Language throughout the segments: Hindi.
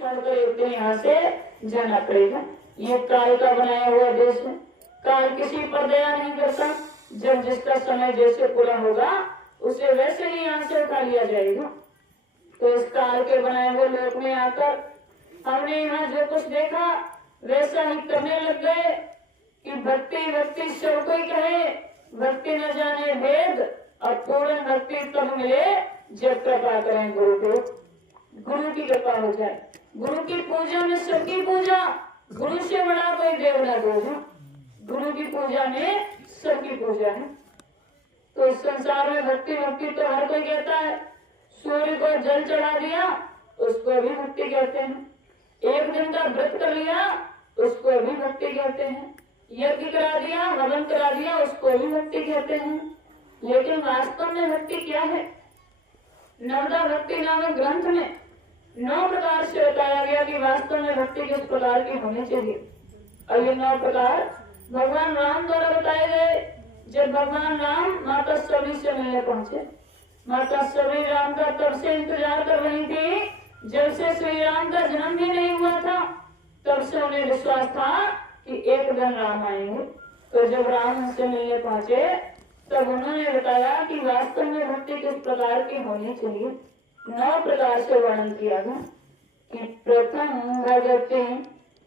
छोड़कर एक दिन यहाँ से जाना पड़ेगा। ये काल का बनाया हुआ देश है। काल किसी पर दया नहीं करता। जब जिसका समय जैसे पूरा होगा उसे वैसे ही यहाँ से उठा लिया जाएगा। तो इस काल के बनाए हुए लोक में आकर हमने यहाँ जो कुछ देखा वैसा ही करने लग गए कि भक्ति भक्ति सब कोई कहे, भक्ति न जाने भेद, और पूर्ण भक्ति तब मिले जब कृपा करें गुरु को। गुरु की कृपा हो जाए। गुरु की पूजा में सबकी पूजा, गुरु से बड़ा कोई देव न दूजा। गुरु की पूजा में सबकी पूजा है। तो इस संसार में भक्ति भक्ति तो हर कोई कहता है। सूर्य को जल चढ़ा दिया उसको भी भक्ति कहते हैं। एक दिन का व्रत कर लिया उसको भी भक्ति कहते हैं। यज्ञ करा दिया, हवन करा दिया, उसको भी भक्ति कहते हैं। लेकिन वास्तव में भक्ति क्या है? नवदा भक्ति नामक ग्रंथ में 9 प्रकार से बताया गया कि वास्तव में भक्ति किस प्रकार की होनी चाहिए। और ये 9 प्रकार भगवान राम द्वारा बताए गए। जब भगवान राम माता सभी से मिलने पहुंचे, माता सभी राम का तब से इंतजार कर रही थी जब से श्री राम का जन्म भी नहीं हुआ था। तब से उन्हें विश्वास था कि एक दिन राम आएंगे। तो जब राम उनसे मिलने पहुंचे तब उन्होंने बताया कि वास्तव में भक्ति किस प्रकार की होनी चाहिए। 9 प्रकार से वर्णन किया गया कि प्रथम भगति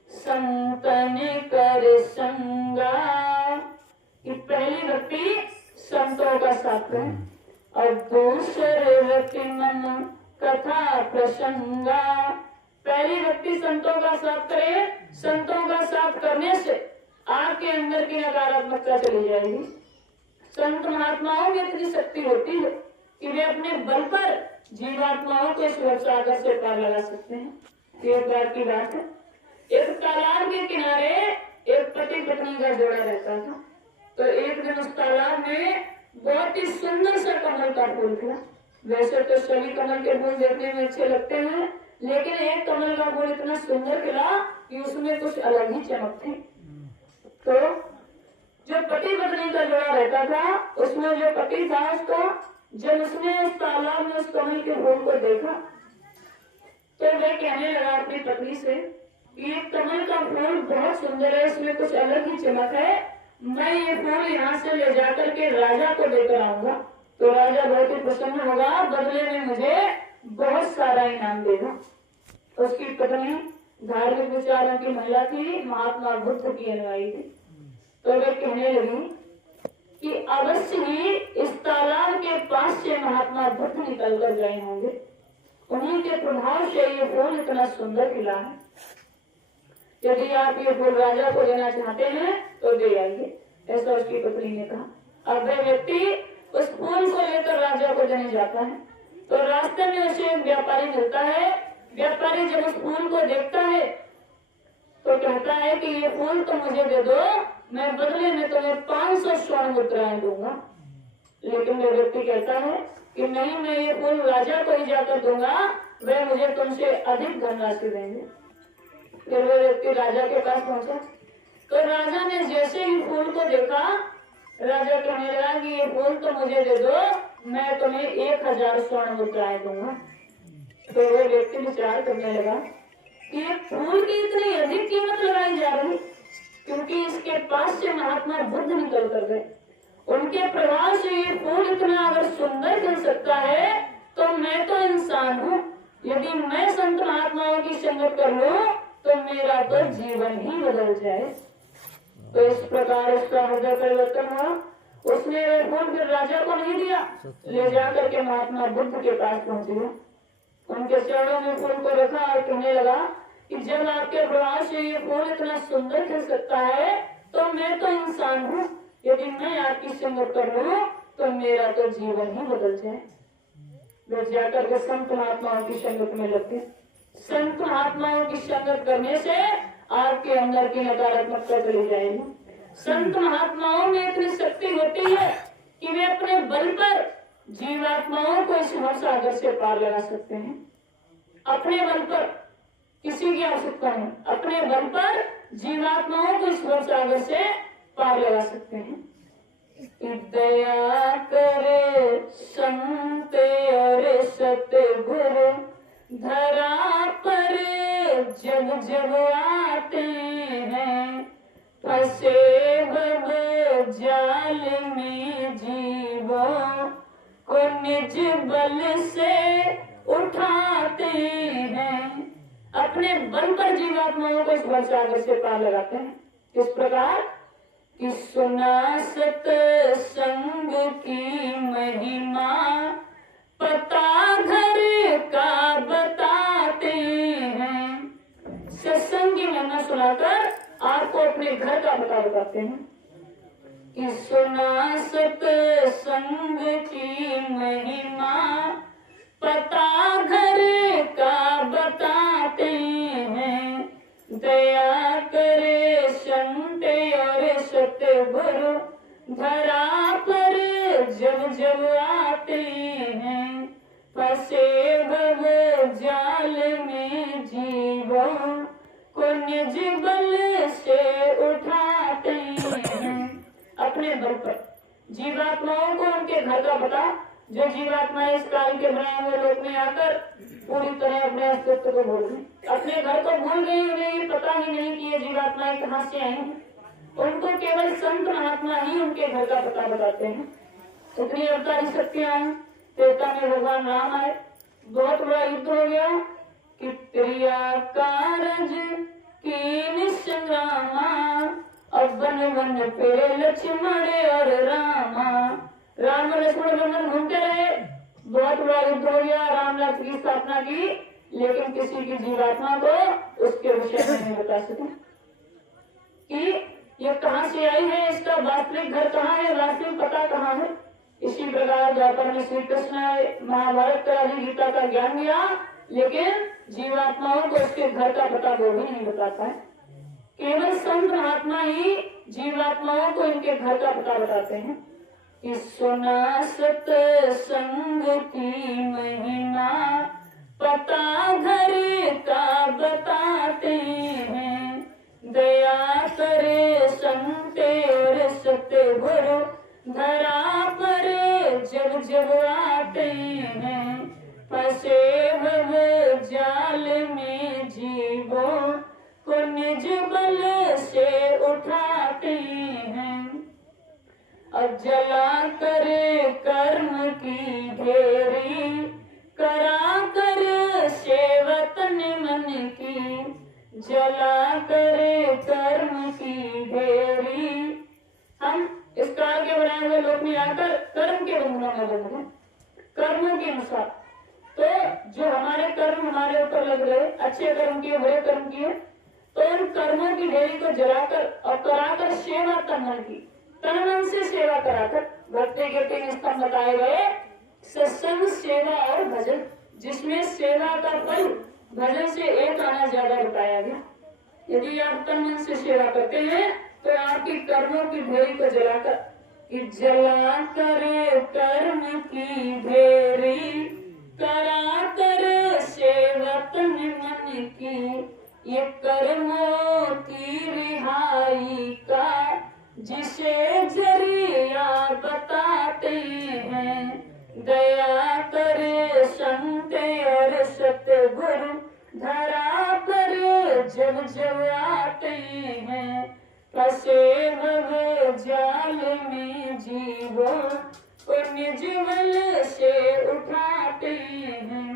संतन कर संगा, कि पहली भक्ति संतों का साथ है। और दूसरे भक्ति मन कथा प्रसंगा, पहली भक्ति संतों का साथ करे। संतों का साथ करने से आपके अंदर की नकारात्मकता चली जाएगी। संत महात्माओं में इतनी शक्ति होती है कि वे अपने बल पर जीवात्माओं को शिव सागर से पार लगा सकते हैं। एक बार की बात है, एक तालाब के किनारे एक पति पत्नी का जोड़ा रहता था। तो एक दिन उस तालाब में बहुत ही सुंदर सा कमल का फूल खिला। वैसे तो सभी कमल के फूल देखने में अच्छे लगते हैं, लेकिन एक कमल का फूल इतना सुंदर खिला कि उसमें कुछ अलग ही चमक थी। तो जो पति पत्नी का जोड़ा रहता था उसमें जो पति था उसको, जब उसने उस तालाब में उस कमल के फूल को देखा तो वह कहने लगा अपनी पत्नी से, ये कमल का फूल बहुत सुंदर है, इसमें कुछ अलग ही चमक है, मैं ये फूल यहाँ से ले जाकर के राजा को देकर आऊंगा। तो राजा बहुत ही प्रसन्न होगा, बदले में मुझे बहुत सारा इनाम देगा। उसकी पत्नी धार्मिक विचारों की महिला थी, महात्मा बुद्ध की अनुयायी थी। तो वे कहने लगी कि अवश्य ही इस तालाब के पास से महात्मा बुद्ध निकल कर गए होंगे, उन्हीं के प्रभाव से ये फूल इतना सुंदर खिला है। यदि आप ये फूल राजा को देना चाहते हैं तो दे आइए, ऐसा उसकी पत्नी ने कहा। अब वह व्यक्ति उस फूल को लेकर राजा को देने जाता है तो रास्ते में उसे एक व्यापारी मिलता है। व्यापारी जब उस फूल को देखता है तो कहता है कि ये फूल तो मुझे दे दो, मैं बदले में तुम्हें 500 स्वर्ण मुद्राएं दूंगा। लेकिन वो व्यक्ति कहता है कि नहीं, मैं ये फूल राजा को ही जाकर दूंगा, वे मुझे तुमसे अधिक धनराशि देंगे। फिर वो व्यक्ति राजा के पास पहुंचा तो राजा ने जैसे ही फूल को देखा, राजा कहने लगा कि ये फूल तो मुझे दे दो, मैं तुम्हें 1000 स्वर्ण मुद्राएं दूंगा। तो वो व्यक्ति विचार करने लगा कि ये फूल की इतनी अधिक कीमत लगाई जा रही, क्योंकि इसके पास से महात्मा बुद्ध निकल कर गए। उनके प्रभाव से ये फूल इतना अगर सुंदर खिल सकता है तो मैं तो इंसान हूँ, यदि मैं संत महात्माओं की संगत कर लूं तो मेरा तो जीवन ही बदल जाए। तो इस प्रकार उसका हृदय परिवर्तन हुआ। उसने फूल फिर राजा को नहीं दिया, ले जाकर के महात्मा बुद्ध के पास पहुंच गया। उनके चरणों में फूल को रखा और कहने लगा कि जब आपके प्रभाव से ये फूल इतना सुंदर खिल सकता है तो मैं तो इंसान हूँ, यदि मैं आपकी संगत कर लूं तो मेरा तो जीवन ही बदल जाए। वे जाकर के संत महात्माओं की संगत में लगते। संत महात्माओं की संगत करने से आपके अंदर की नकारात्मकता चली जाएगी। संत महात्माओं में इतनी शक्ति होती है कि वे अपने बल पर जीवात्माओं को इस भवसागर से पार लगा सकते हैं। अपने बल पर, किसी की आवश्यकता नहीं, अपने बल पर जीवात्माओं को इस भवसागर से पार लगा सकते हैं। दया करे संत और सतगुरु, धरा पर जब आते हैं, फंसे भव जाल में जीवों को निज बल से उठाते हैं। अपने बल पर जीवात्माओं को इस भवसागर से पार लगाते हैं। किस प्रकार कि सुना सत्संग की महिमा, पता घर का बताते हैं। सत्संग की महिमा सुनाकर आपको अपने घर का बताते हैं कि सुना सत्संग की महिमा, पता घर का बताते हैं। दया करे संत और सतगुरु, धरा पर जब जब आते हैं, फंसे भव जाल में जीवों को निज बल से उठाते हैं। अपने बल पर जीवात्माओं को उनके घर का पता, जो जीवात्मा इस काल के बनाए हुए लोक में आकर पूरी तरह अपने अस्तित्व को भूल गई, अपने घर को भूल गई। उन्हें ये पता ही नहीं कि ये जीवात्माएं कहाँ से आई हैं। उनको केवल संत महात्मा ही उनके घर का पता बताते हैं। इतनी अवतारी शक्तियां आई। त्रेता में भगवान राम आए, बहुत बड़ा युद्ध हो गया कि प्रिया कारज की संग्रामा, अब वन वन फिरे लक्ष्मण और रामा। राम और लक्ष्मण वन घूमते रहे, बहुत बड़ा युद्ध हो गया। राम राज्य की स्थापना की, लेकिन किसी की जीवात्मा को उसके विषय में नहीं बता सके कि ये कहाँ से आई है, इसका वास्तविक घर कहाँ है, वास्तविक पता कहाँ है। इसी प्रकार द्वापर में श्री कृष्ण महाभारत का गीता का ज्ञान दिया, लेकिन जीवात्माओं को उसके घर का पता वो भी नहीं बताता है। केवल संत महात्मा ही जीवात्माओं को इनके घर का पता बताते हैं कि सुना सत्संग की महिमा, पता घर का बताते हैं। दया करे संत और सतगुरु, धरा पर जब जब आते हैं, फंसे भव जाल में जीवों को निज बल से उठाते हैं। अब जला करे कर्म की ढेरी, करा कर सेवतन मन की। जला करे कर्म की ढेरी, हम इस काल के बनाए हुए लोक में आकर कर्म के बंधनों में बंध गए, कर्मों के अनुसार। तो जो हमारे कर्म हमारे ऊपर लग रहे, अच्छे कर्म किए बुरे कर्म किए, तो उन कर्मों की ढेरी को जलाकर और कराकर सेवा तन मन की, तन मन से सेवा कराकर भक्ति के 3 स्तंभ बताए गए, सत्संग, सेवा और भजन, जिसमें सेवा का फल भजन से 1 आना ज्यादा बताया गया। यदि आप तन मन से सेवा करते हैं तो आपकी कर्मों की ढेरी को जलाकर, कि जला करे कर्म की ढेरी, करा कर सेवा तन मन की। ये कर्मों की रिहाई का जिसे जरिया बताते हैं। दया करे संत और सतगुरु, धरा पर जब जब आते हैं, फंसे भव जाल में जीवों को निज बल से उठाते हैं।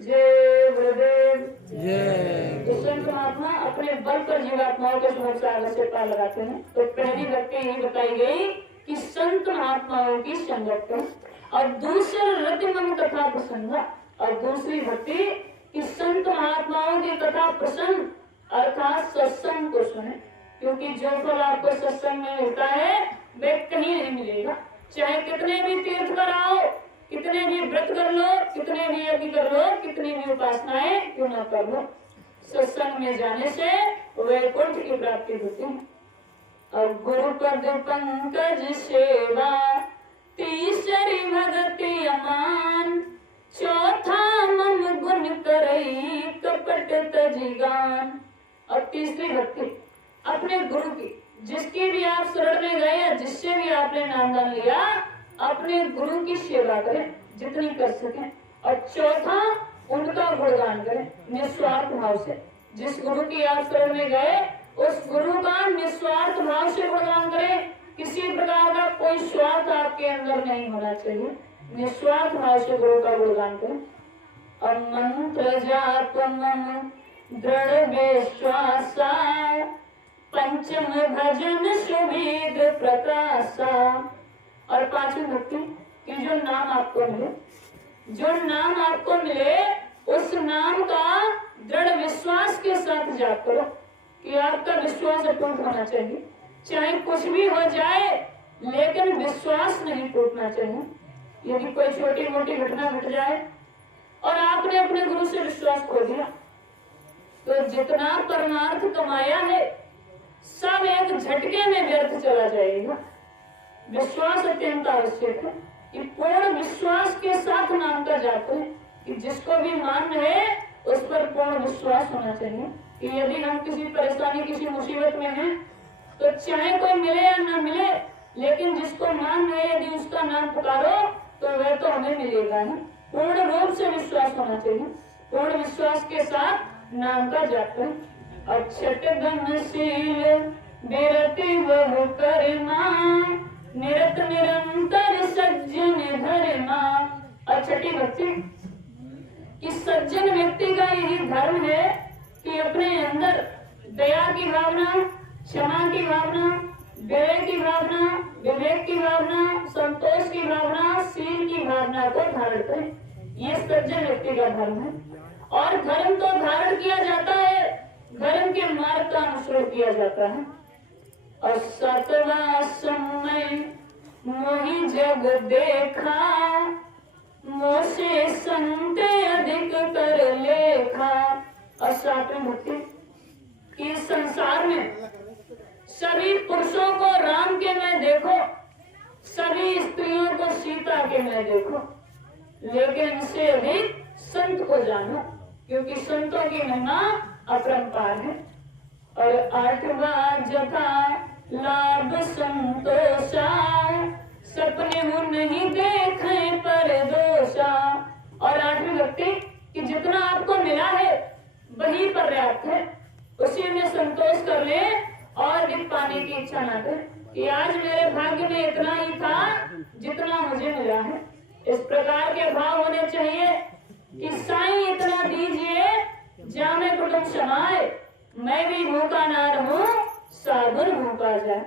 जय गुरुदेव। जय। संत महात्मा अपने बल पर जीवात्माओं के सागर से पार लगाते हैं। तो पहली भक्ति यही बताई गई कि संत महात्माओं की संगत करो, और दूसरा रतिमन कथा प्रसंग, और दूसरी भक्ति कि संत महात्माओं की कथा प्रसंग अर्थात सत्संग को सुने, क्योंकि जो फल आपको सत्संग में मिलता है वे कहीं नहीं मिलेगा। चाहे कितने भी तीर्थ पर आओ, कितने भी व्रत कर लो, कितने भी यज्ञ कर लो, कितनी भी उपासनाएं क्यों न कर लो, सत्संग में जाने से वैकुंठ की प्राप्ति होती है। और गुरु पद पंकज सेवा, तीसरी भक्ति अमान, चौथा मम गुण करई कपट तजिगान। और तीसरी भक्ति अपने गुरु की, जिसकी भी आप शरण में गए या जिससे भी आपने नामदान लिया, अपने गुरु की सेवा करें जितनी कर सकें। और चौथा उनका गुणगान करें निस्वार्थ भाव से, जिस गुरु की आप शरण में गए उस गुरु का निस्वार्थ भाव से गुणगान करें। किसी प्रकार का कोई स्वार्थ आपके अंदर नहीं होना चाहिए। निस्वार्थ भाव से गुरु का गुणगान करें। और मंत्र जाप मन दृढ़ विश्वासा, पंचम भजन सुभेद प्रकाशा। और पांचवी भक्ति कि जो नाम आपको मिले, जो नाम आपको मिले उस नाम का दृढ़ विश्वास के साथ जाप करो कि आपका विश्वास अटूट होना चाहिए। चाहे कुछ भी हो जाए लेकिन विश्वास नहीं टूटना चाहिए। यदि कोई छोटी मोटी घटना घट जाए और आपने अपने गुरु से विश्वास खो दिया तो जितना परमार्थ कमाया है सब एक झटके में व्यर्थ चला जाएगा। विश्वास अत्यंत आवश्यक है कि पूर्ण विश्वास के साथ नाम का जाप है कि जिसको भी मान है उस पर पूर्ण विश्वास होना चाहिए कि यदि हम किसी परेशानी किसी मुसीबत में हैं तो चाहे कोई मिले या ना मिले लेकिन जिसको मान है यदि उसका नाम पुकारो तो वह तो हमें मिलेगा ही। पूर्ण रूप से विश्वास होना चाहिए। पूर्ण विश्वास के साथ नाम का जाप करें। अक्षत घनशील विरति बहु करमा, निरत निरंतर सज्जन धर्मा। और छठी भक्ति कि सज्जन व्यक्ति का यही धर्म है कि अपने अंदर दया की भावना, क्षमा की भावना, विवेक की भावना, विवेक की भावना, संतोष की भावना, शील की भावना को धारण करें। ये सज्जन व्यक्ति का धर्म है। और धर्म तो धारण किया जाता है, धर्म के मार्ग का अनुसरण किया जाता है। और सतवा समय मोहि जग देखा, मोसे संत अधिक कर लेखा। और सातवीं भक्ति कि संसार में सभी पुरुषों को राम के में देखो, सभी स्त्रियों को सीता के में देखो, लेकिन इनसे अधिक संत को जानो क्योंकि संतों की महिमा अपरंपार है। और आठवां जथा लाभ संतोषा, सपने हो नहीं देखे पर दोषा। और आठवीं भक्ति कि जितना आपको मिला है वही पर्याप्त है, उसी में संतोष कर ले और अधिक पाने की इच्छा ना कर कि आज मेरे भाग्य में इतना ही था जितना मुझे मिला है। इस प्रकार के भाव होने चाहिए कि साईं इतना दीजिए जामे कुटुंब समाए, मैं भी भूखा ना रहूं साधुर भूखा जाए।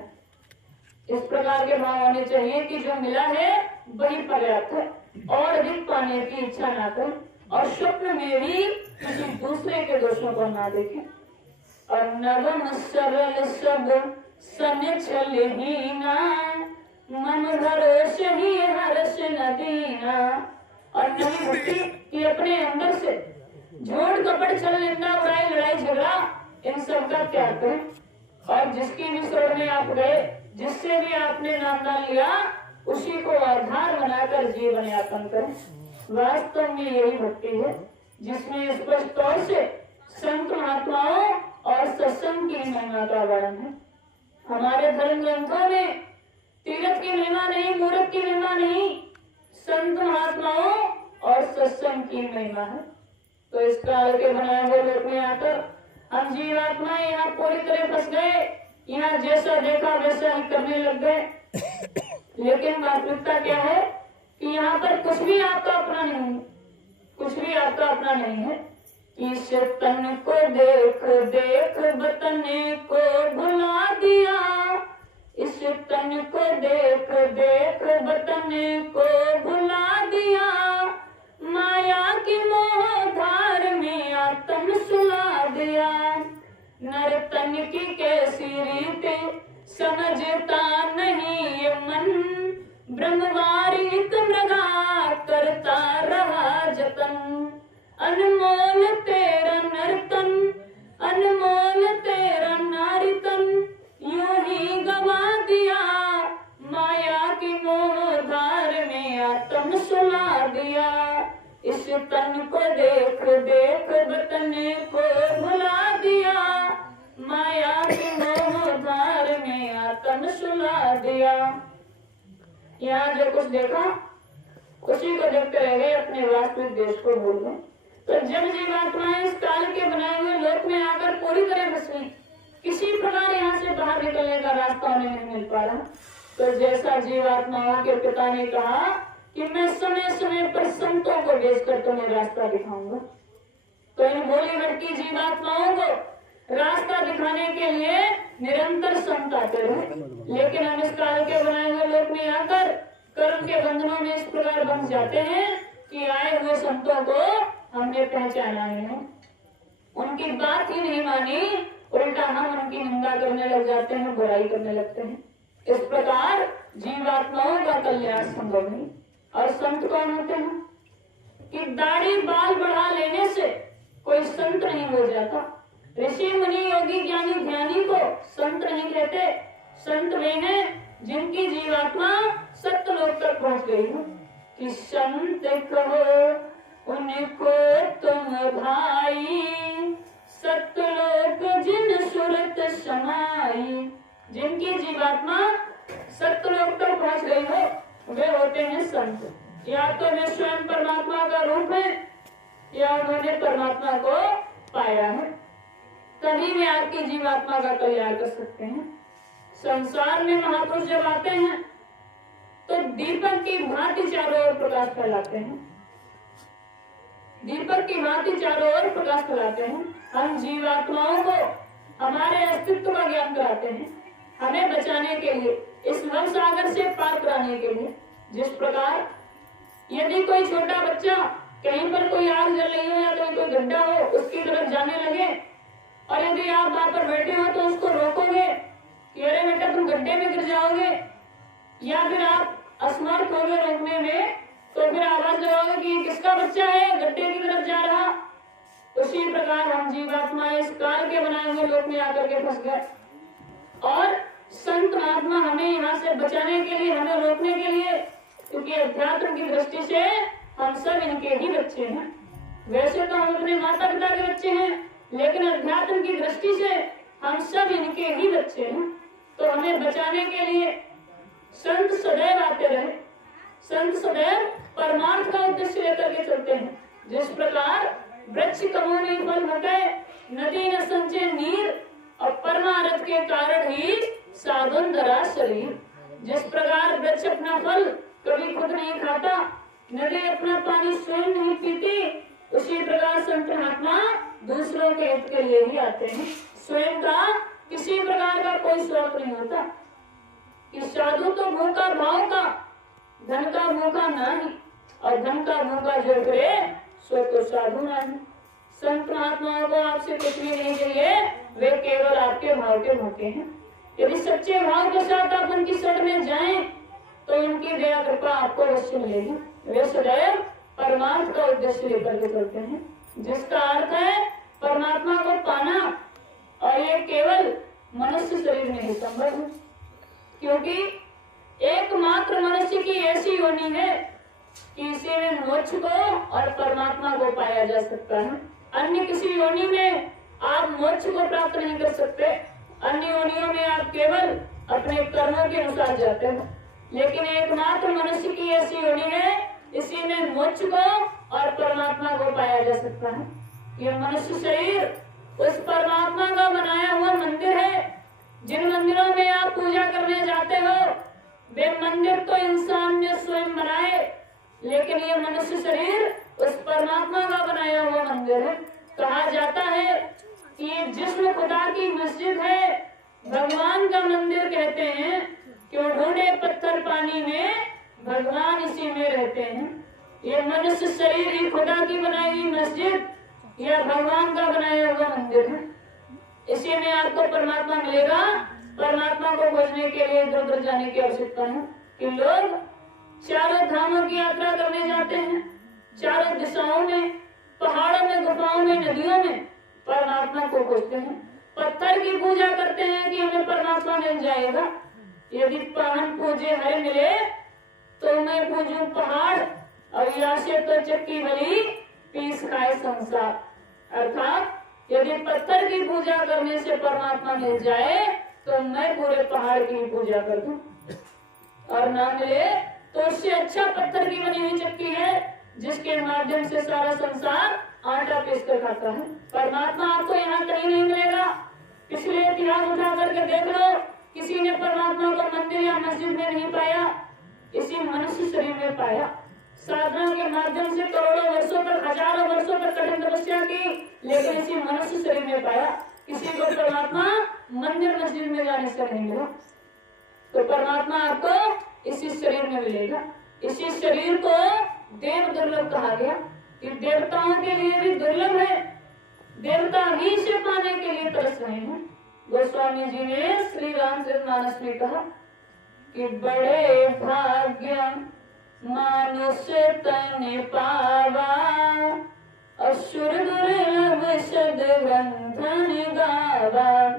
इस प्रकार के भाव होने चाहिए कि जो मिला है वही पर्याप्त है और अधिक पाने की इच्छा ना करें और स्वप्न में भी किसी दूसरे के दोषों को ना देखें। और नवम सरल सब सन छलहीना, मन भरोस ही हर्ष न दीना। और नवी भक्ति कि अपने अंदर से झूठ कपट छल निंदा बुराई लड़ाई झगड़ा इन सब का त्याग करें और जिसकी भी शरण में आप गए, जिससे भी आपने नाम लिया, उसी को आधार बनाकर जीवन यापन करें। वास्तव में यही भक्ति है जिसमें स्पष्ट तौर से संत महात्माओं और सत्संग की महिमा का वर्णन है। हमारे धर्म ग्रंथों में तीर्थ की महिमा नहीं, मूर्त की महिमा नहीं, संत महात्माओं और सत्संग की महिमा है। तो इस काल के बनाए हुए लोक में आकर हम जीवात्माएं यहाँ पूरी तरह फंस गए, यहाँ जैसा देखा वैसा ही करने लग गए। लेकिन वास्तविकता क्या है कि यहाँ पर कुछ भी आपका अपना नहीं है, कुछ भी आपका अपना नहीं है। इस तन को देख देख बतने को भुला दिया, इस तन को देख देख बतने को भुला दिया, माया की मोह धार में आत्म सुला दिया। नर तन की कैसी रीत समझता नहीं ये मन, ब्रह्मवारिक मृगा करता रहा जतन। अनमोल तेरा नर्तन, अनमोल तेरा नारितन, यूं ही गवा दिया, माया की मोह धार में आत्म सुला दिया। इस तन को देख देख बतने को भुला दिया, माया की मोह धार में आत्म सुला दिया। यहाँ जो कुछ देखा उसी को देखते रह गए, अपने वास्तविक देश को भूल गए। तो जब जीवात्माएं इस काल के बनाए हुए लोक में आकर पूरी तरह फंस गई, किसी प्रकार यहाँ से बाहर निकलने का रास्ता उन्हें नहीं मिल पा रहा, तो जैसा जीवात्माओं के पिता ने कहा कि मैं समय समय पर संतों को भेजकर तुम्हें रास्ता दिखाऊंगा, तो इन भोली भटकी जीवात्माओं को रास्ता दिखाने के लिए निरंतर संत आते रहे। लेकिन हम इस काल के बनाए हुए लोक में आकर कर्म के बंधनों में इस प्रकार बंध जाते हैं कि आए हुए संतों को हमने पहचाना नहीं, उनकी बात ही नहीं मानी, उल्टा हम उनकी निंदा करने लग जाते हैं, बुराई करने लगते हैं। इस प्रकार जीवात्माओं का कल्याण संभव नहीं। और संत कौन होते हैं कि दाढ़ी बाल बढ़ा लेने से कोई संत नहीं हो जाता। ऋषि मुनि योगी ज्ञानी ध्यानी को संत नहीं कहते। संत वे हैं जिनकी जीवात्मा सत्यलोक तक पहुंच गई हो। कि संत कहो उनको तुम भाई, सत्यलोक जिन सुरत समाई। जिनकी जीवात्मा सत्यलोक तक पहुंच गई हो वे होते हैं संत। या तो वे स्वयं परमात्मा का रूप है या उन्होंने परमात्मा को पाया है, तभी वे आपकी जीवात्मा का कल्याण कर सकते हैं। संसार में महापुरुष जब आते हैं तो दीपक की भांति चारों ओर प्रकाश फैलाते हैं, दीपक की भांति चारों ओर प्रकाश फैलाते हैं। हम जीवात्माओं को हमारे अस्तित्व का ज्ञान कराते हैं, हमें बचाने के लिए, इस भव सागर से पार कराने के लिए। जिस प्रकार यदि कोई छोटा बच्चा कहीं पर कोई आग जल रही हो या कहीं कोई गड्ढा हो उसकी तरफ जाने लगे और यदि आप वहां पर बैठे हो तो उसको रोकोगे कि अरे बेटा तुम गड्ढे में गिर जाओगे, या फिर आप असमर्थ होगे रोकने में, तो फिर आवाज लगाओगे कि किसका बच्चा है गड्ढे की तरफ जा रहा। उसी प्रकार हम जीवात्मा इस काल के बनाए हुए लोक में आकर के फंस गए और संत महात्मा हमें यहाँ से बचाने के लिए, हमें रोकने के लिए, क्योंकि अध्यात्म की दृष्टि से हम सब इनके ही बच्चे हैं। वैसे तो हम अपने माता पिता के बच्चे हैं, लेकिन अध्यात्म की दृष्टि से हम सब इनके ही बच्चे हैं। तो हमें बचाने के लिए संत सदैव आते रहे। संत सदैव परमार्थ का उद्देश्य लेकर के चलते हैं। जिस प्रकार वृक्ष कमो नहीं फल घटे, नदी न संचय नीर, और परमार्थ के कारण ही साधन धरा शरीर। जिस प्रकार वृक्ष अपना फल कभी खुद नहीं खाता, नदी अपना पानी स्वयं नहीं पीती, उसी प्रकार संत महात्मा दूसरों के हित के लिए ही आते हैं। स्वयं का किसी प्रकार का कोई स्वार्थ नहीं होता। कि साधु तो भूखा भाव का, धन का भूखा नहीं, और धन का भूखा जो करे सो तो साधु नहीं। संत महात्माओं को आपसे कुछ भी नहीं चाहिए, वे केवल आपके भाव के भूखे हैं। यदि सच्चे भाव के साथ आप उनकी शरण में जाएं तो उनकी दया कृपा आपको अवश्य मिलेगी। वे सदैव परमार्थ का उद्देश्य लेकर के चलते हैं, जिसका अर्थ है परमात्मा को पाना, और ये केवल मनुष्य शरीर में ही संभव है। क्योंकि एकमात्र मनुष्य की ऐसी योनि है कि इसी में मोक्ष को और परमात्मा को पाया जा सकता है। अन्य किसी योनि में आप मोक्ष को प्राप्त नहीं कर सकते। अन्य योनियों में आप केवल अपने कर्मों के अनुसार जाते हो, लेकिन एकमात्र मनुष्य की ऐसी योनि है, इसी में मोक्ष को और परमात्मा को पाया जा सकता है। यह मनुष्य शरीर उस परमात्मा का बनाया हुआ मंदिर है। जिन मंदिरों में आप पूजा करने जाते हो वे मंदिर तो इंसान ने स्वयं बनाए, लेकिन ये मनुष्य शरीर उस परमात्मा का बनाया हुआ मंदिर है। कहा जाता है कि ये जिस्म खुदा की मस्जिद है, भगवान का मंदिर कहते हैं, क्यों ढूंढे पत्थर पानी में, भगवान इसी में रहते हैं। ये मनुष्य शरीर ही खुदा की बनाई हुई मस्जिद या भगवान का बनाया हुआ मंदिर है। इसी में आपको परमात्मा मिलेगा। परमात्मा को खोजने के लिए इधर उधर जाने की आवश्यकता है कि लोग चारों धामों की यात्रा करने जाते हैं, चारों दिशाओं में, पहाड़ों में, गुफाओं में, नदियों में परमात्मा को खोजते हैं। पत्थर की पूजा करते हैं कि हमें परमात्मा मिल जाएगा। यदि हम पूजे हरे मिले तो मैं पूजू पहाड़, और यहाँ से तो चक्की भली पीस खाए संसार। अर्थात यदि पत्थर की पूजा करने से परमात्मा मिल जाए तो मैं पूरे पहाड़ की पूजा कर दूं, और ना मिले तो उससे अच्छा पत्थर की बनी हुई चक्की है जिसके माध्यम से सारा संसार आटा पीस कर खाता है। परमात्मा आपको यहाँ कहीं नहीं मिलेगा। पिछले इतिहास उठा करके देख लो, किसी ने परमात्मा को मंदिर या मस्जिद में नहीं पाया, इसी मनुष्य शरीर में पाया। साधना के माध्यम से करोड़ों वर्षों तक, हजारों वर्षों तक कठिन तपस्या की, लेकिन इसी मनुष्य शरीर में पाया। किसी को परमात्मा मंदिर मस्जिद में जाने से नहीं मिला। तो परमात्मा आपको इसी शरीर में मिलेगा। इसी शरीर को देव दुर्लभ कहा गया कि देवताओं के लिए भी दुर्लभ है, देवता ही से पाने के लिए तरस रहे हैं। गोस्वामी जी ने श्री रामचरितमानस में कहा कि बड़े भाग्य मानुष तन पावा, असुर दुर्लभ सद्बंधन गावा।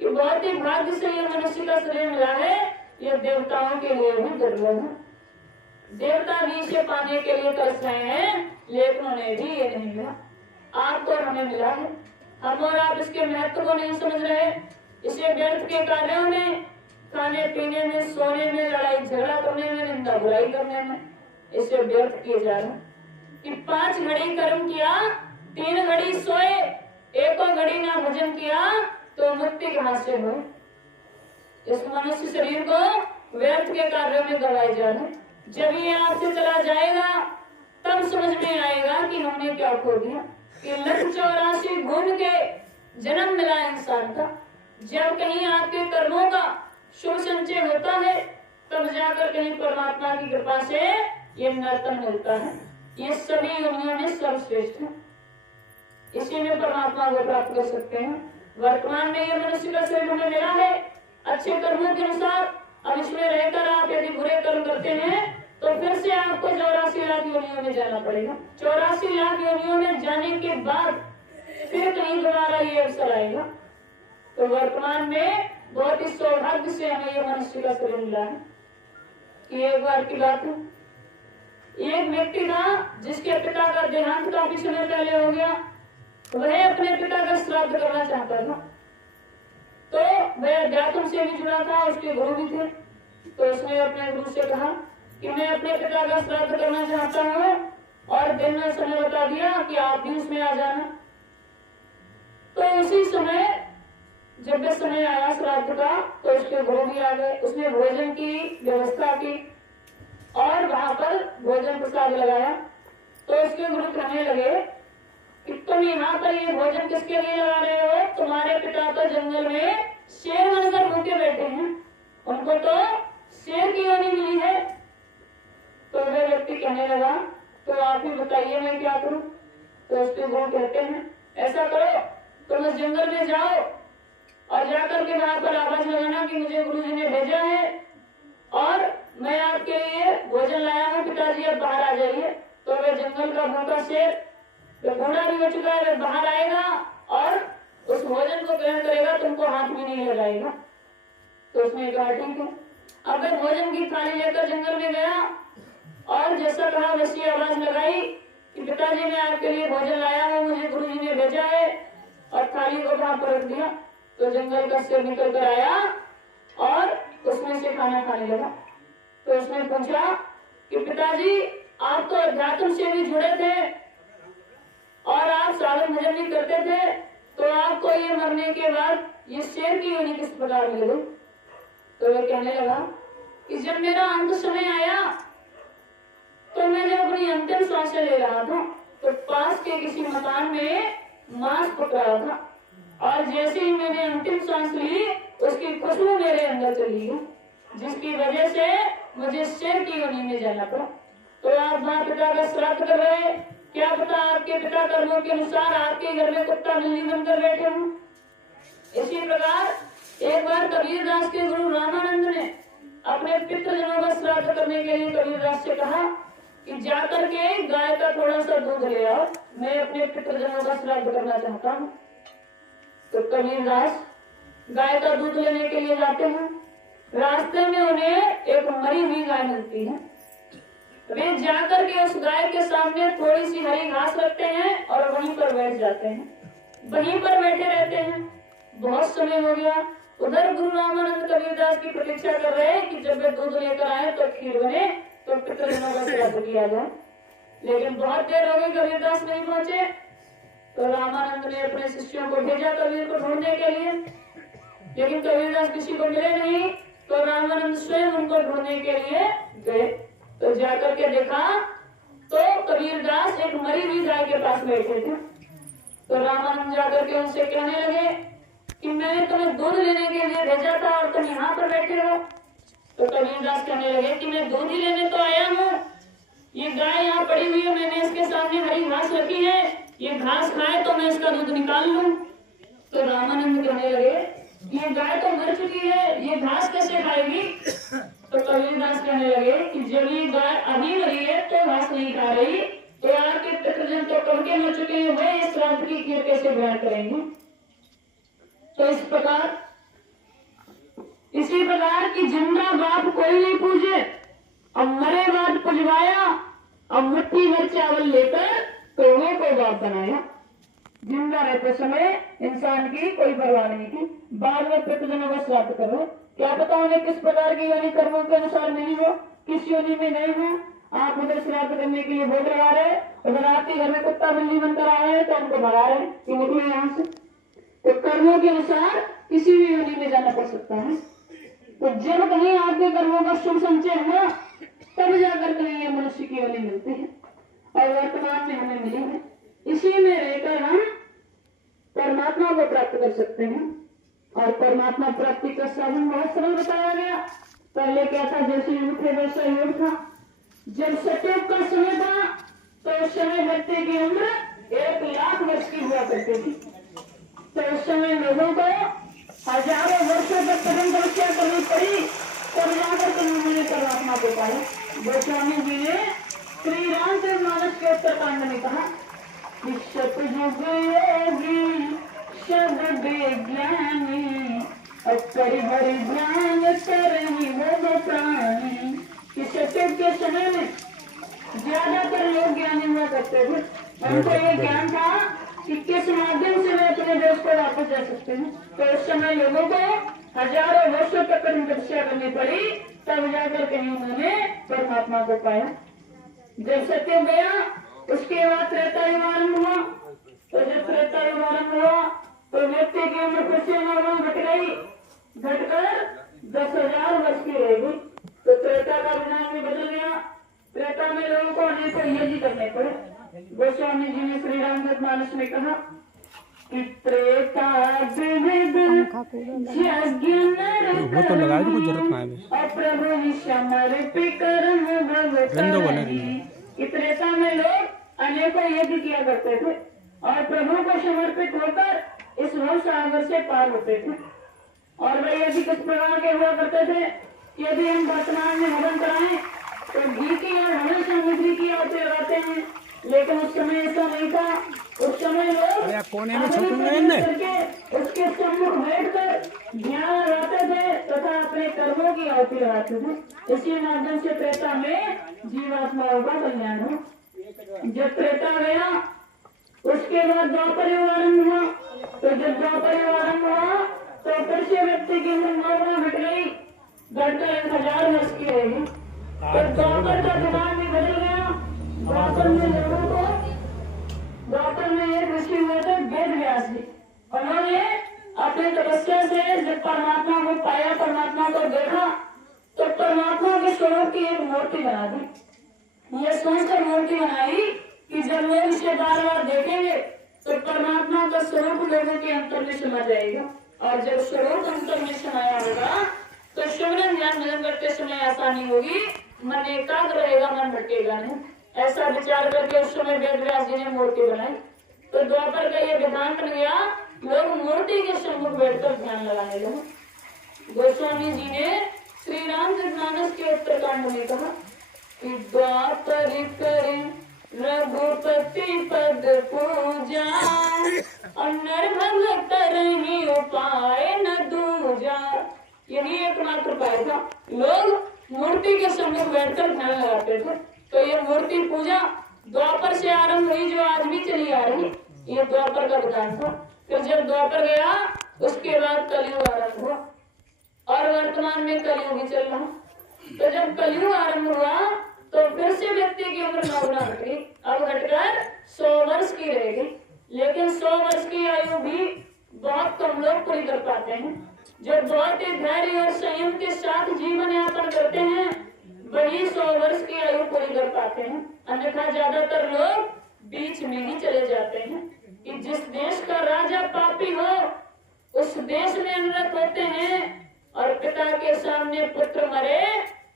कि बहुत ही भाग्य से ये मनुष्य का शरीर मिला है, ये देवताओं के लिए भी दुर्लभ है। देवता भी इसे पाने के लिए तरस रहे हैं, लेकिन उन्हें भी ये नहीं मिला। आपको और हमें मिला है। हम और आप इसके महत्व को नहीं समझ रहे। इसे व्यर्थ के कार्यों में, खाने पीने में, सोने में, लड़ाई झगड़ा करने में, निंदा बुराई करने में इसे व्यर्थ किए जा रहे हैं। कि 5 घड़ी कर्म किया, 3 घड़ी सोए, 1 घड़ी ना भजन किया तो मुक्ति कहां से हो। इस मनुष्य शरीर को व्यर्थ के कार्यों में गवाए जा रहे। जब ये आपसे चला जाएगा तब समझ में आएगा कि हमने क्या खो दिया। कि 184 गुण के जन्म मिला इंसान का। जब कहीं आपके कर्मों का शुभ संचय होता है, तब जाकर कहीं परमात्मा की कृपा से ये नर्तन मिलता है। ये सभी योनियों में सर्वश्रेष्ठ है। इसी में परमात्मा को प्राप्त कर सकते हैं। वर्तमान में ये मनुष्य का शरीर हमें मिला है अच्छे कर्मों के अनुसार। अब इसमें रहकर आप यदि बुरे कर्म करते हैं तो फिर से आपको 84 लाख योनियों में जाना पड़ेगा। 84 लाख योनियों में जाने के बाद फिर कहीं दोबारा ये अवसर आएगा। तो वर्तमान में बहुत ही सौभाग्य से हमें ये मनुष्य का शरीर मिला है। कि एक बार की बात है, एक व्यक्ति था जिसके पिता का देहांत काफी समय पहले हो गया। वह अपने पिता का श्राद्ध करना चाहता था। तो वह अध्यात्म से भी जुड़ा था, उसके गुरु भी थे। तो उसने अपने गुरु से कहा कि मैं अपने पिता का श्राद्ध करना चाहता हूँ, और दिन में समय बता दिया कि आप भी उसमें आ जाना। तो उसी समय जब वह समय आया श्राद्ध का, तो उसके गुरु भी आ गए। उसने भोजन की व्यवस्था की और वहां पर भोजन प्रसाद लगाया। तो उसके गुरु कहने लगे कि तुम यहाँ पर ये भोजन किसके लिए लगा रहे हो? तुम्हारे पिता तो जंगल में शेर बनकर भूखे बैठे हैं, उनको तो शेर की योनि मिली है। तो वह व्यक्ति कहने लगा तो आप ही बताइए मैं क्या करूं? तो उसके गुरु कहते हैं ऐसा करो, तुम इस जंगल में जाओ और जाकर के वहां पर आवाज लगाना कि मुझे गुरुजी ने भेजा है और मैं आपके लिए भोजन लाया हूँ, पिताजी अब बाहर आ जाइए। तो वह जंगल का भूखा शेर, तो बूढ़ा भी हो चुका है, वह बाहर आएगा और उस भोजन को ग्रहण करेगा, तुमको हाथ भी नहीं लगाएगा। तो उसने कहा ठीक है। अब वह भोजन की थाली लेकर जंगल में गया और जैसा कहा वैसी आवाज लगाई कि पिताजी मैं आपके लिए भोजन लाया हूँ, मुझे गुरुजी ने भेजा है, और थाली को वहां पर रख दिया। तो जंगल का शेर निकल कर आया और उसमें से खाना खाने लगा। तो उसने पूछा कि पिताजी आप तो अध्यात्म से भी जुड़े थे और आप साधन भजन भी करते थे, तो आपको ये मरने के बाद ये शेर की योनि किस प्रकार मिल गई? तो वह कहने लगा कि जब मेरा अंत समय आया तो मैं जब अपनी अंतिम सांसें ले रहा था तो पास के किसी मकान में मांस पक रहा था, और जैसे ही मैंने अंतिम सांस ली उसकी खुशबू मेरे अंदर चली गई, जिसकी वजह से मुझे शेर की योनि में जाना पड़ा। तो आप माँ पिता का श्राद्ध कर रहे, क्या पता आपके पिता कर्मों के अनुसार आपके घर में कुत्ता बिल्ली बनकर बैठे हों। इसी प्रकार एक बार कबीरदास के गुरु रामानंद ने अपने पितृजनों का श्राद्ध करने के लिए कबीरदास से कहा कि जाकर के गाय का थोड़ा सा दूध ले आओ, मैं अपने पितृजनों का श्राद्ध करना चाहता हूँ। तो कबीरदास गाय का दूध लेने के लिए जाते हैं। रास्ते में उन्हें एक मरी हुई गाय मिलती है। वे जाकर के उस गाय के सामने थोड़ी सी हरी घास रखते हैं और वहीं पर बैठ जाते हैं। वहीं पर बैठे रहते हैं। बहुत समय हो गया। उधर गुरु रामानंद कबीरदास की प्रतीक्षा कर रहे हैं कि जब वे दूध लेकर आए तो खीर बने तो पितृजनों का श्राद्ध किया जाए। लेकिन बहुत देर हो गई, कबीरदास नहीं पहुंचे। तो रामानंद ने अपने शिष्यों को भेजा कबीर को ढूंढने के लिए, लेकिन कबीरदास किसी को मिले नहीं। तो रामानंद स्वयं उनको ढूंढने के लिए गए। तो जाकर के देखा तो कबीरदास एक मरी हुई गाय के पास बैठे थे। तो रामानंद जाकर के उनसे कहने लगे कि मैंने तुम्हें दूध लेने के लिए भेजा था और तुम यहाँ पर बैठे हो। तो कबीरदास कहने लगे कि मैं दूध ही लेने तो आया हूँ, ये गाय यहाँ पड़ी हुई है, मैंने इसके सामने हरी घास रखी है, ये घास खाए तो मैं इसका दूध निकाल लूं। तो रामानंद कहने लगे ये गाय तो मर चुकी है, ये घास कैसे खाएगी। तो कबीरदास कहने लगे कि जब ये गाय अभी मरी है तो घास नहीं खा रही, तो आपके पितृजन तो कब के मर चुके हैं, वे इस श्राद्ध की खीर कैसे ग्रहण करेंगे। तो इसी प्रकार की जिंदा बाप कोई नहीं पूजे, अब मरे बाद पुजवाया, अब मुट्ठी भर चावल लेकर कौवे को बाप बनाया। जिंदा रहते समय इंसान की कोई परवाह नहीं की, बाद में पितृजनों का श्राद्ध करो, क्या पता उन्हें किस प्रकार की योनि कर्मों के अनुसार मिली हो, किस योनि में नहीं हो। आप उधर श्राद्ध करने के लिए भोग लगा रहे, उधर आपके घर में कुत्ता बिल्ली बनकर आए हैं तो उनको भगा रहे कि निकले यहाँ से। तो कर्मों के अनुसार किसी भी योनि में जाना पड़ सकता है। तो जब कहीं आपके कर्मों का शुभ संचय हुआ तब जाकर कहीं ये मनुष्य की योनि मिलती है, और वर्तमान में हमें मिली है। इसी में रहकर हम परमात्मा को प्राप्त कर सकते हैं। और परमात्मा प्राप्ति का साधन बहुत सरल बताया गया। पहले क्या था, जैसे युग थे वैसा युग था। जब सतयुग का समय था तो उस समय व्यक्ति की उम्र 1,00,000 वर्ष की हुआ करती थी। तो उस समय लोगों को हजारों वर्षों तक कठिन तपस्या करनी पड़ी, तब जाकर के उन्होंने परमात्मा को पाया। गोस्वामी जी ने श्री रामचरितमानस के उत्तरकांड में कहा कि सतयुग योगी शब्द विज्ञानी परिभर ज्ञान करही वो प्राणी। कि सतयुग के समय में ज्यादातर लोग ज्ञानी हुआ करते थे, उनको ये ज्ञान था कि किस माध्यम से वे अपने देश को वापस जा सकते हैं। तो उस समय लोगों को हजारों वर्षों तक कठिन तपस्या करनी पड़ी, तब जाकर कहीं उन्होंने परमात्मा को पाया। जब सत्ययुग गया उसके बाद त्रेता युग आरंभ हुआ। तो जब त्रेता युग आरंभ हुआ तो व्यक्ति की उम्र फिर से नॉर्मल घट गई, घटकर 10,000 वर्ष की रह गई। तो त्रेता का विधान भी बदल गया। त्रेता में लोगों को अनेकों यज्ञ करने पड़े। गोस्वामी जी ने श्री रामचरितमानस में कहा कि त्रेता वो तो लगाए तो कोई जरूरत नहीं है। प्रभु समर्पित त्रेता में लोग अनेकों यज्ञ किया करते थे और प्रभु को समर्पित होकर इस भव सागर से पार होते थे। और वे यदि किस प्रकार के हुआ करते थे, यदि हम वर्तमान में हवन कराएं तो घी की और हवन सामग्री की आहुति लगाते हैं, लेकिन उस समय ऐसा नहीं था। उस समय लोग उसके सम्मुख बैठकर ध्यान लगाते थे तथा अपने कर्मों की आहुति लगाते थे। इसी माध्यम से त्रेता में जीवात्माओं का कल्याण हो। जब त्रेता गया उसके बाद द्वापर युग आरंभ हुआ। तो जब द्वापर युग आरंभ हुआ तो फिर से व्यक्ति की उम्र घट गई, घटकर 1,000 वर्ष की रहेगी। तो द्वापर का दिमाग भी बदल गया। द्वापर में लोगों को द्वापर में एक ऋषि हुए थे वेद व्यास जी। उन्होंने अपनी तपस्या से जब परमात्मा को पाया, परमात्मा को देखा, तो परमात्मा के स्वरूप की एक मूर्ति बना दी। ये सोचकर मूर्ति बनाई कि जब लोग इसे बार बार देखेंगे तो परमात्मा का स्वरूप लोगों के अंतर में समा जाएगा। और जब स्वरूप अंतर में समाया होगा तो सिमरन ध्यान भजन करते समय आसानी होगी, मन एकाग्र रहेगा, मन भटकेगा नहीं। ऐसा विचार करके उस समय वेद व्यास जी ने मूर्ति बनाई। तो द्वापर का ये विधान बन गया, लोग मूर्ति के सम्मुख बैठकर ध्यान लगाने लगे। गोस्वामी जी ने श्री रामचरितमानस के उत्तरकांड में कहा कि द्वापर करे रघुपति पद पूजा और नरभंग करही उपाय न दूजा। यही एकमात्र उपाय था। लोग मूर्ति के सम्मुख बैठकर ध्यान लगाते थे। तो ये मूर्ति पूजा द्वापर से आरंभ हुई, जो आज भी चली आ रही। ये द्वापर का विधान था। फिर जब द्वापर गया उसके बाद कलयुग आरंभ हुआ और वर्तमान में कलयुग ही चल रहा। तो जब कलयुग आरंभ हुआ तो फिर से व्यक्ति की उम्र 9 गुना घट गई, अब घटकर 100 वर्ष की रहेगी। लेकिन संयम के साथ जीवन यापन करते हैं वही 100 वर्ष की आयु पूरी कर पाते हैं। अन्यथा ज्यादातर लोग बीच में ही चले जाते हैं। कि जिस देश का राजा पापी हो उस देश में अनरत होते हैं और पिता के सामने पुत्र मरे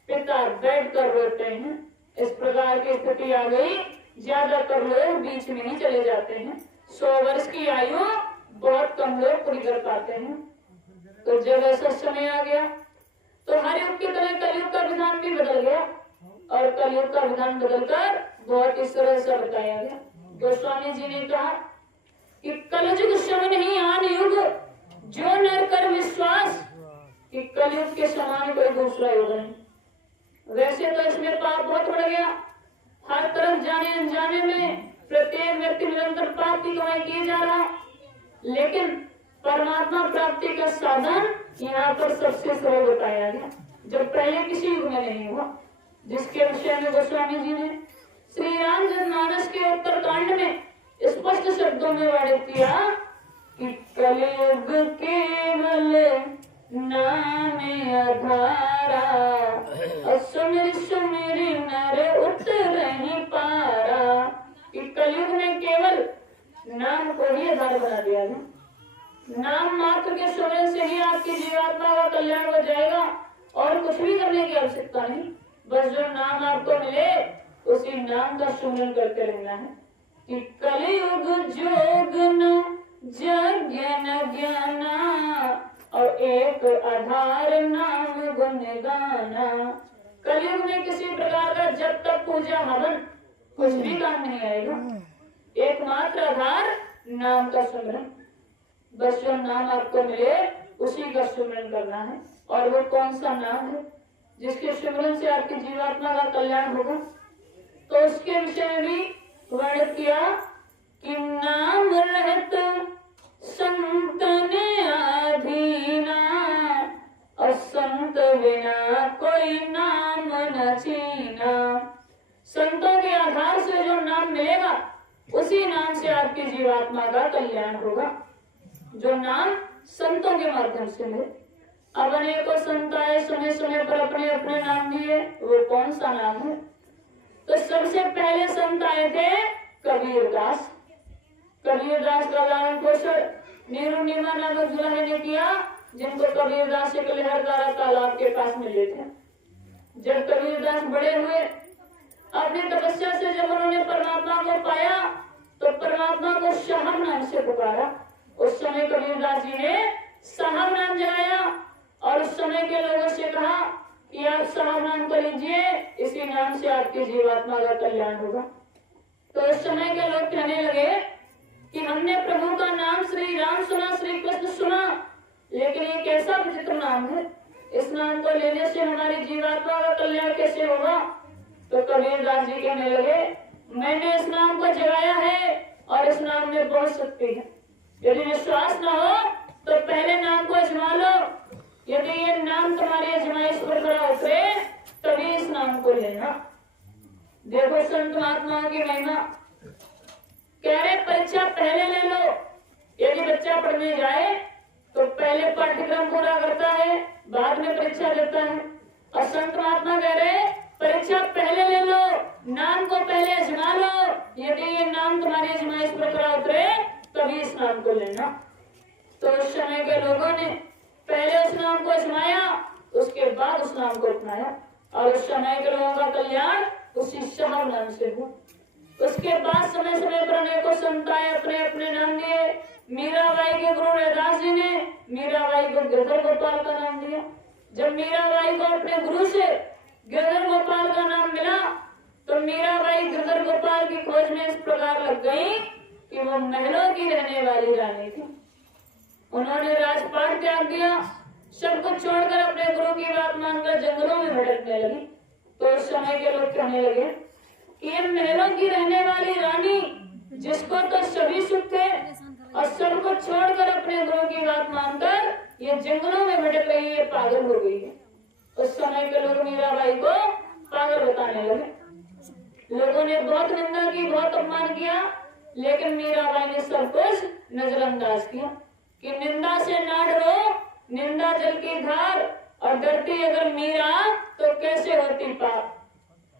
पिता बैठ कर रोते हैं। इस प्रकार की स्थिति आ गई। ज्यादातर लोग बीच में ही चले जाते हैं। 100 वर्ष की आयु बहुत कम लोग पूरी कर पाते हैं। तो जब ऐसा समय आ गया तो हर युग की तरह कलयुग का विधान भी बदल गया और कलयुग का विधान बदलकर बहुत इस तरह से बताया गया। गोस्वामी जी ने कहा कि कलयुग शम नहीं आन युग जो नर कर विश्वास कि कलयुग के समान कोई दूसरा युग नहीं। वैसे तो इसमें पाप बहुत बढ़ गया। हर तरफ जाने अनजाने में प्रत्येक व्यक्ति निरंतर पाप की कमाई किए जा रहा, लेकिन परमात्मा प्राप्ति का साधन यहाँ पर सबसे सरल बताया गया जब पहले किसी युग में नहीं हुआ, जिसके विषय में गोस्वामी जी ने श्री रामचरितमानस के उत्तरकांड में स्पष्ट शब्दों में वर्णित किया कि कलयुग केवल नाम आधारा असुमिर सुमिर नर उतर नहीं पारा। कि कलयुग में केवल नाम को ही आधार बना दिया गया। नाम मात्र के सुमिरन से ही आपकी जीवात्मा का कल्याण हो जाएगा और कुछ भी करने की आवश्यकता नहीं। बस जो नाम आपको मिले उसी नाम का सुमिरन करते रहना है। कि कलयुग जोग न जज्ञान ज्ञाना और एक आधार नाम गुण गाना। कलयुग में किसी प्रकार का जब तक पूजा हवन कुछ भी काम नहीं आएगा। एकमात्र आधार नाम का सुमिरन। बस जो नाम आपको मिले उसी का सुमिरन करना है। और वो कौन सा नाम है जिसके सुमिरन से आपकी जीवात्मा का कल्याण होगा? तो उसके विषय में भी वर्णित किया कि नाम रहत संतन आधीना और संत बिना कोई नाम न छीना। संतों के आधार से जो नाम मिलेगा उसी नाम से आपकी जीवात्मा का कल्याण होगा, जो नाम संतों के माध्यम से मिले। अब अनेकों संत आए, समय समय पर अपने अपने नाम दिए, वो कौन सा नाम है? तो सबसे पहले संत आए थे कबीरदास। कबीरदास का लालन पोषण नेहरू नीमा नामक दुल्हे ने किया, जिनको कबीरदास एक लहरदारा तालाब के पास मिले थे। जब कबीरदास बड़े हुए, अपनी तपस्या से जब उन्होंने परमात्मा को पाया तो परमात्मा को साहब नाम से पुकारा। उस समय कबीरदास जी ने साहब नाम जगाया और उस समय के लोगों से कहा कि आप साहब नाम को लीजिए, इसी नाम से आपकी जीवात्मा का कल्याण होगा। तो उस समय के लोग कहने लगे कि हमने प्रभु का नाम श्री राम सुना, श्री कृष्ण सुना, लेकिन ये कैसा विचित्र नाम है, इस नाम को लेने से हमारी जीवात्मा का कल्याण कैसे होगा? तो कबीरदास जी कहने लगे, मैंने इस नाम को जगाया है और इस नाम में बहुत शक्ति है। यदि विश्वास न हो तो पहले नाम को आजमा लो। यदि ये नाम तुम्हारी आजमाइश पर खरा उतरे तभी इस नाम को लेना। देखो संत महात्माओं की महिमा। कह रहे परीक्षा पहले ले लो। यदि बच्चा पढ़ने जाए तो पहले पाठ्यक्रम पूरा करता है, बाद में परीक्षा देता है। और संत महात्मा कह रहे परीक्षा पहले ले लो, नाम को पहले आजमा लो। यदि ये नाम तुम्हारी आजमाइश पर खरा उतरे तभी इस नाम को लेना। तो उस समय के लोगों ने पहले उस नाम को आजमाया, उसके बाद उस नाम को अपनाया और उस समय के लोगों का कल्याण उसी साहब नाम से हुआ। उसके बाद समय समय पर अनेकों संत आए, अपने अपने नाम दिए। मीराबाई के गुरु रैदास जी ने मीराबाई को गिरधर गोपाल का नाम दिया। जब मीराबाई को अपने गुरु से गिरधर गोपाल का नाम मिला तो मीराबाई गिरधर गोपाल की खोज में इस प्रकार लग गई कि वो महलों की रहने वाली रानी थी। उन्होंने राजपाट त्याग दिया, सब कुछ छोड़कर अपने गुरु की बात मानकर जंगलों में भटकने लगी। तो उस समय के लोग कहने लगे कि ये महलों की रहने वाली रानी, जिसको तो सभी सुख थे और सब कुछ छोड़कर अपने गुरु की बात मानकर ये जंगलों में भटक रही है, पागल हो गई है। उस समय के लोग मीराबाई को पागल बताने लगे। लोगों ने बहुत निंदा की, बहुत अपमान किया, लेकिन मीराबाई ने सब कुछ नजरअंदाज किया कि निंदा से ना डरो, निंदा जल की धार, और डरती अगर मीरा तो कैसे होती पाप।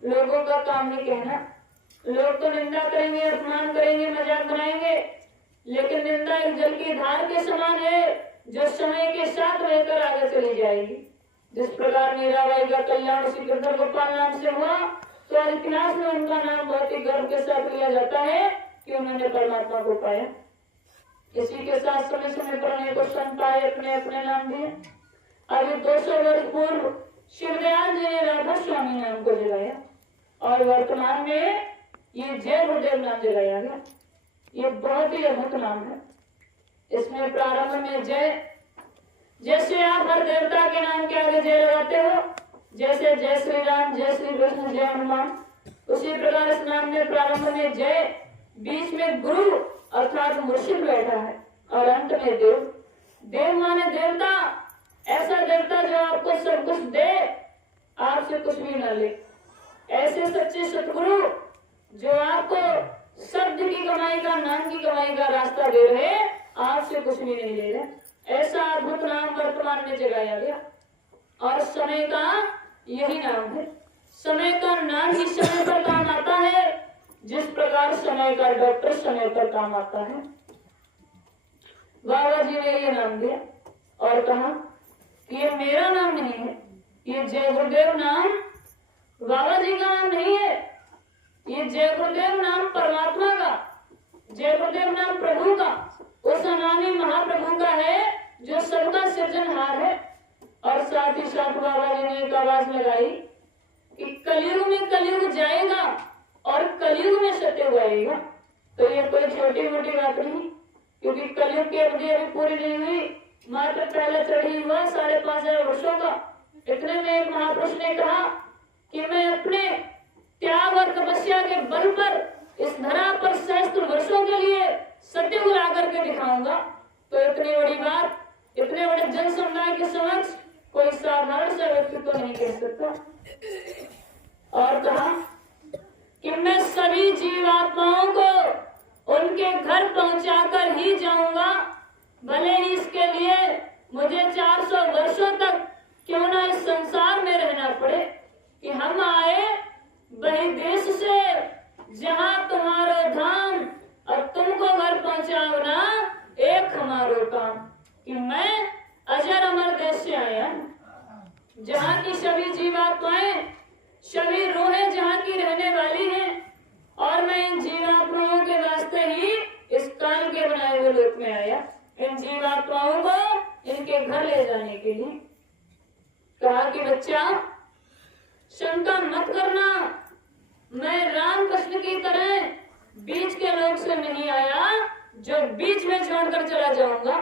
लोगों का काम है कहना, लोग तो निंदा करेंगे, अपमान करेंगे, मजाक बनाएंगे, लेकिन निंदा एक जल की धार के समान है जो समय के साथ बहकर आगे चली जाएगी। जिस प्रकार मीराबाई का कल्याण श्री गिरधर गोपाल नाम से हुआ, तो इतिहास में उनका नाम बहुत ही गर्व के साथ लिया जाता है कि उन्होंने परमात्मा को पाया। इसी के साथ समय समय पर अनेकों संत आए, अपने अपने नाम दिए। अभी 200 वर्ष पूर्व शिवदयाल जी ने राधा स्वामी नाम को जगाया और वर्तमान में ये जय गुरुदेव नाम जगाया गया। ये बहुत ही अद्भुत नाम है। इसमें प्रारंभ में जय, जैसे आप हर देवता के नाम के आगे जय लगाते हो, जैसे जय श्री राम, जय श्री कृष्ण, जय हनुमान, उसी प्रकार इस नाम में प्रारंभ में जय, बीच में गुरु अर्थात मुर्शिद बैठा है और अंत में देव। देव माने देवता, ऐसा देवता जो आपको सब कुछ दे, आपसे कुछ भी न ले। ऐसे सच्चे सतगुरु जो आपको शब्द की कमाई का, नाम की कमाई का रास्ता दे रहे, आपसे कुछ भी नहीं ले रहे। ऐसा अद्भुत नाम वर्तमान में जगाया गया और समय का यही नाम है। समय का नाम ही समय पर काम आता है, जिस प्रकार समय का डॉक्टर समय पर काम आता है। बाबा जी ने ये नाम दिया और कहा कि ये मेरा नाम नहीं है, ये जय गुरुदेव नाम बाबा जी का नाम नहीं है, ये जय गुरुदेव नाम परमात्मा का, जय गुरुदेव नाम प्रभु का, उस अनामी महाप्रभु का है जो सबका सृजनहार है। और साथ ही साथ बाबा जी ने एक आवाज लगाई कि कलयुग में कलयुग जाएगा और कलयुग में सत्युग आएगा। तो ये कोई छोटी मोटी बात नहीं, क्योंकि कलयुग की अवधि अभी पूरी नहीं हुई, मात्र पहले चढ़ी हुआ 5,500 वर्षों का। इतने में एक महापुरुष ने कहा कि मैं अपने त्याग और तपस्या के बल पर इस धरा पर सहस्त्र वर्षों के लिए सत्युग ला करके दिखाऊंगा। तो इतनी बड़ी बात इतने बड़े जन समुदाय के समक्ष कोई साधारण सा व्यक्ति तो नहीं कह सकता। और कहा कि मैं सभी जीवात्माओं को उनके घर पहुंचाकर ही जाऊंगा, भले ही इसके लिए मुझे 400 वर्षों तक क्यों ना इस संसार में रहना पड़े। कि हम आए वही देश से जहां तुम्हारो धाम, और तुमको घर पहुंचाओ ना एक हमारो काम। कि मैं अजर अमर देश से आया, जहाँ की सभी जीवात्माएं, सभी रूहें जहाँ की रहने वाली हैं, और मैं इन जीवात्माओं के वास्ते ही इस काल के बनाए हुए लोक में आया, इन जीवात्माओं को इनके घर ले जाने के लिए। कहा कि बच्चा शंका मत करना, मैं राम कृष्ण की तरह बीच के लोक से नहीं आया जो बीच में छोड़कर चला जाऊंगा।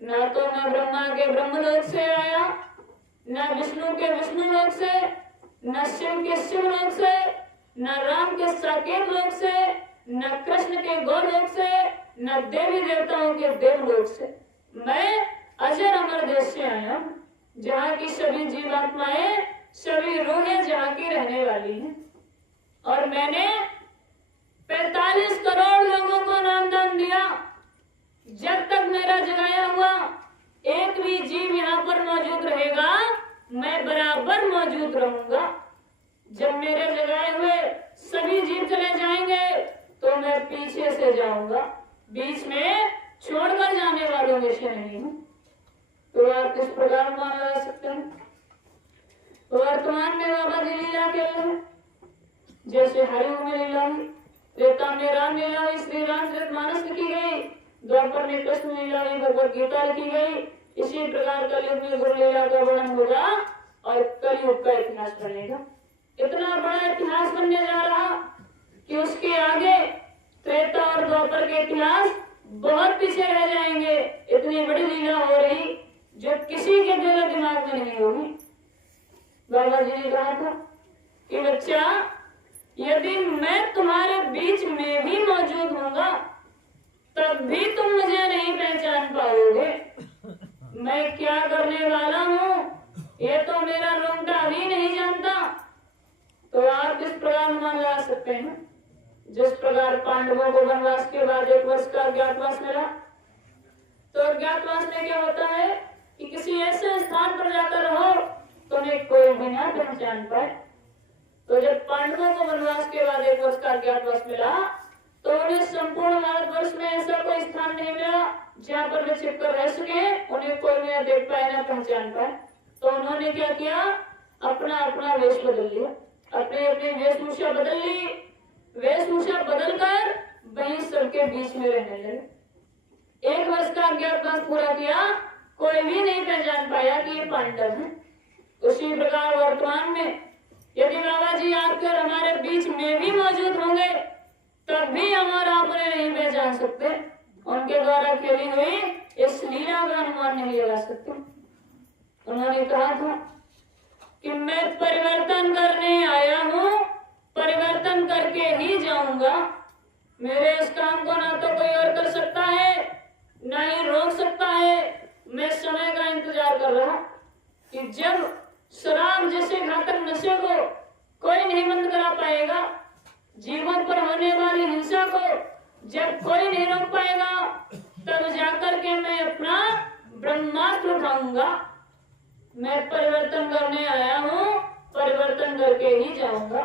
ना तो मैं ब्रह्मा के ब्रह्मलोक से आया, न विष्णु के विष्णु लोक से, न शिव के शिव लोक से, न राम के साकेत लोक से, न कृष्ण के गोलोक से, न देवी देवताओं के देवलोक से। मैं अजर अमर देश से आया, जहाँ की सभी जीवात्माएं, सभी रूहें जहाँ की रहने वाली हैं। और मैंने 45 करोड़ लोगों को नामदान दिया। जब तक मेरा जगाया हुआ एक भी जीव यहाँ पर मौजूद रहेगा, मैं बराबर मौजूद रहूंगा। जब मेरे जगाए हुए सभी जीव चले जाएंगे तो मैं पीछे से जाऊंगा, बीच में छोड़कर जाने वालों में से नहीं हूँ। तो आप किस प्रकार मान लगा सकते हैं। वर्तमान में बाबा जी लीला खेल रहे हैं, जैसे हरियुग में लीला हुई, त्रेता में राम लीला हुई, श्री रामचरितमानस लिखी गई, द्वापर में कृष्ण लीला हुई, भगवत गीता लिखी गई। इसी प्रकार कलयुग में गुरु लीला का वर्णन होगा और कलयुग का इतिहास बनेगा। इतना बड़ा इतिहास बनने जा रहा कि उसके आगे त्रेता और द्वापर के इतिहास बहुत पीछे रह जाएंगे। इतनी बड़ी लीला हो रही जो किसी के दिल और दिमाग में नहीं होगी। बाबा जी ने कहा था कि बच्चा, यदि मैं तुम्हारे बीच में भी मौजूद होऊंगा तब भी तुम मुझे नहीं पहचान पाओगे। मैं क्या करने वाला हूँ ये तो मेरा रोंगटा भी नहीं जानता। तो आप इस प्रकार अनुमान लगा सकते हैं। जिस प्रकार पांडवों को वनवास के बाद 1 वर्ष का अज्ञातवास मिला, तो अज्ञातवास में क्या होता है कि किसी ऐसे स्थान पर जाकर रहो तो उन्हें कोई भी ना पहचान पाए। तो जब पांडवों को वनवास के बाद 1 वर्ष का अज्ञातवास मिला तो उन्हें संपूर्ण भारतवर्ष में ऐसा कोई स्थान नहीं मिला जहाँ पर वे छिपकर रह सके, उन्हें कोई न देख पाए ना पहचान पाए। तो उन्होंने क्या किया, अपना अपना वेश बदल लिया, अपने अपने वेशभूषा बदल ली, वेशभूषा बदलकर वहीं सबके बीच में रहने लगे। 1 वर्ष का अज्ञातवास पूरा किया, कोई भी नहीं पहचान पाया कि ये पांडव है। उसी प्रकार वर्तमान में यदि बाबा जी आकर हमारे बीच में भी मौजूद होंगे तब भी हमारा अपने नहीं पहचान सकते, उनके द्वारा खेली हुई इस लीला का अनुमान नहीं लगा सकते। उन्होंने कहा था कि मैं परिवर्तन करने आया हूँ, परिवर्तन करके ही जाऊंगा। मेरे इस काम को ना तो कोई और कर सकता है ना ही रोक सकता है। मैं समय का इंतजार कर रहा कि जब शराब जैसे घातक नशे को कोई नहीं बंद करा पाएगा, जीवन पर होने वाली हिंसा को जब कोई नहीं रोक पाएगा, तब जाकर के मैं अपना ब्रह्मास्त्र उठाऊंगा। मैं परिवर्तन करने आया हूँ, परिवर्तन करके ही जाऊंगा।